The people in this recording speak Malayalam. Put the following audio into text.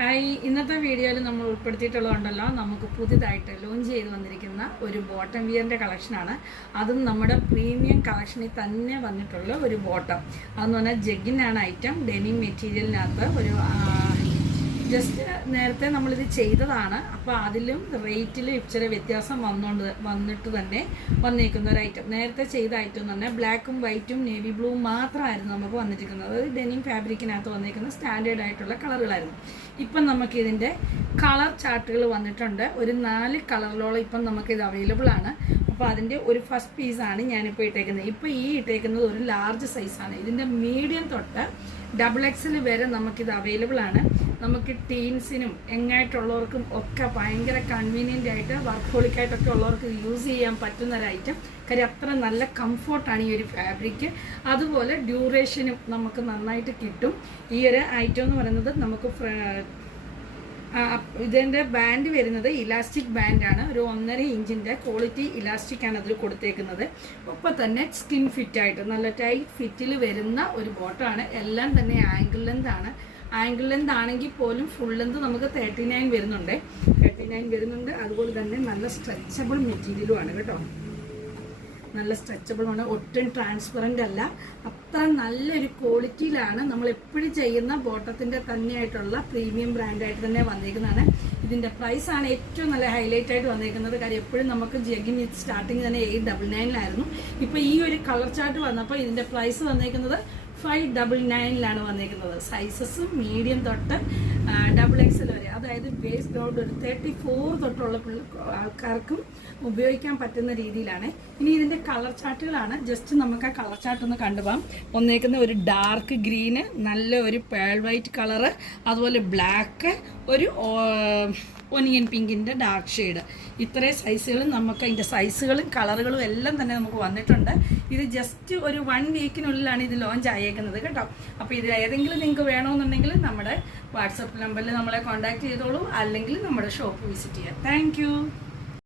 ഹായ്, ഇന്നത്തെ വീഡിയോയിൽ നമ്മൾ ഉൾപ്പെടുത്തിയിട്ടുള്ളതുണ്ടല്ലോ, നമുക്ക് പുതിയതായിട്ട് ലോഞ്ച് ചെയ്ത് വന്നിരിക്കുന്ന ഒരു ബോട്ടം വിയറിൻ്റെ കളക്ഷനാണ്. അതും നമ്മുടെ പ്രീമിയം കളക്ഷനിൽ തന്നെ വന്നിട്ടുള്ള ഒരു ബോട്ടം. അതെന്ന് പറഞ്ഞാൽ ജഗ്ഗിനാണ് ഐറ്റം. ഡെനിം മെറ്റീരിയലിനകത്ത് ഒരു ജസ്റ്റ് നേരത്തെ നമ്മളിത് ചെയ്തതാണ്. അപ്പോൾ അതിലും റേറ്റിലും ഇച്ചിരി വ്യത്യാസം വന്നിട്ട് തന്നെ വന്നിരിക്കുന്ന ഒരു ഐറ്റം. നേരത്തെ ചെയ്ത ഐറ്റം എന്ന് പറഞ്ഞാൽ ബ്ലാക്കും വൈറ്റും നേവി ബ്ലൂവും മാത്രമായിരുന്നു നമുക്ക് വന്നിരിക്കുന്നത്. അത് ഡെനിം ഫാബ്രിക്കിനകത്ത് വന്നിരിക്കുന്ന സ്റ്റാൻഡേർഡ് ആയിട്ടുള്ള കളറുകളായിരുന്നു. ഇപ്പം നമുക്കിതിൻ്റെ കളർ ചാർട്ടുകൾ വന്നിട്ടുണ്ട്. ഒരു 4 കളറിലോളം ഇപ്പം നമുക്കിത് അവൈലബിൾ ആണ്. അപ്പോൾ അതിൻ്റെ ഒരു ഫസ്റ്റ് പീസാണ് ഞാനിപ്പോൾ ഇട്ടേക്കുന്നത്. ഇപ്പോൾ ഈ ഇട്ടേക്കുന്നത് ഒരു ലാർജ് സൈസാണ്. ഇതിൻ്റെ മീഡിയം തൊട്ട് XXL വരെ നമുക്കിത് അവൈലബിൾ ആണ്. നമുക്ക് ടീൻസിനും യങ്ങായിട്ടുള്ളവർക്കും ഒക്കെ ഭയങ്കര കൺവീനിയൻ്റ് ആയിട്ട് വർക്കോളിക്കായിട്ടൊക്കെ ഉള്ളവർക്ക് യൂസ് ചെയ്യാൻ പറ്റുന്ന ഒരു ഐറ്റം. കാര്യം അത്ര നല്ല കംഫോർട്ടാണ് ഈ ഒരു ഫാബ്രിക്ക്. അതുപോലെ ഡ്യൂറേഷനും നമുക്ക് നന്നായിട്ട് കിട്ടും. ഈ ഒരു ഐറ്റം എന്ന് പറയുന്നത് നമുക്ക് ഇതിൻ്റെ ബാൻഡ് വരുന്നത് ഇലാസ്റ്റിക് ബാൻഡാണ്. ഒരു 1.5 ഇഞ്ചിൻ്റെ ക്വാളിറ്റി ഇലാസ്റ്റിക്കാണ് അതിൽ കൊടുത്തേക്കുന്നത്. ഒപ്പം തന്നെ സ്കിൻ ഫിറ്റായിട്ട് നല്ല ടൈറ്റ് ഫിറ്റിൽ വരുന്ന ഒരു ബോട്ടമാണ്. എല്ലാം തന്നെ ആംഗിൾ ലെന്ത് ആണ്. ആംഗിൾ ലെന്ത് ആണെങ്കിൽ പോലും ഫുൾ ലെന്ത് നമുക്ക് 39 വരുന്നുണ്ട്. അതുപോലെ തന്നെ നല്ല സ്ട്രെച്ചബിൾ മെറ്റീരിയലുമാണ് കേട്ടോ. നല്ല സ്ട്രെച്ചബിളാണ്, ഒട്ടും ട്രാൻസ്പെറൻ്റ് അല്ല. അത്ര നല്ലൊരു ക്വാളിറ്റിയിലാണ് നമ്മൾ എപ്പോഴും ചെയ്യുന്ന ബോട്ടത്തിൻ്റെ തന്നെയായിട്ടുള്ള പ്രീമിയം ബ്രാൻഡായിട്ട് തന്നെ വന്നിരിക്കുന്നതാണ്. ഇതിൻ്റെ പ്രൈസാണ് ഏറ്റവും നല്ല ഹൈലൈറ്റ് ആയിട്ട് വന്നിരിക്കുന്നത്. കാര്യം എപ്പോഴും നമുക്ക് ജഗ്ഗിന് സ്റ്റാർട്ടിങ് തന്നെ 899 ഇപ്പോൾ ഈ ഒരു കളർ ചാർട്ട് വന്നപ്പോൾ ഇതിൻ്റെ പ്രൈസ് വന്നിരിക്കുന്നത് 599 വന്നിരിക്കുന്നത്. സൈസസ് മീഡിയം തൊട്ട് XXL വരെ, അതായത് വേസ്റ്റ് ഡൗൺ ഒരു 34 തൊട്ടുള്ള ആൾക്കാർക്കും ഉപയോഗിക്കാൻ പറ്റുന്ന രീതിയിലാണ്. ഇനി ഇതിൻ്റെ കളർ ചാർട്ടുകളാണ്. ജസ്റ്റ് നമുക്ക് ആ കളർ ചാർട്ട് ഒന്ന് കണ്ടുപോകാം. വന്നേക്കുന്ന ഒരു ഡാർക്ക് ഗ്രീന്, നല്ല ഒരു പേൾ വൈറ്റ് കളറ്, അതുപോലെ ബ്ലാക്ക്, ഒരു ഒനിയൻ പിങ്കിൻ്റെ ഡാർക്ക് ഷെയ്ഡ്. ഇത്രയും സൈസുകളും നമുക്ക് അതിൻ്റെ സൈസുകളും കളറുകളും എല്ലാം തന്നെ നമുക്ക് വന്നിട്ടുണ്ട്. ഇത് ജസ്റ്റ് ഒരു 1 വീക്കിനുള്ളിലാണ് ഇത് ലോഞ്ച് ആയേക്കുന്നത് കേട്ടോ. അപ്പോൾ ഇത് ഏതെങ്കിലും നിങ്ങൾക്ക് വേണമെന്നുണ്ടെങ്കിൽ നമ്മുടെ വാട്സപ്പ് നമ്പറിൽ നമ്മളെ കോൺടാക്ട് ചെയ്തോളൂ, അല്ലെങ്കിൽ നമ്മുടെ ഷോപ്പ് വിസിറ്റ് ചെയ്യാം. താങ്ക്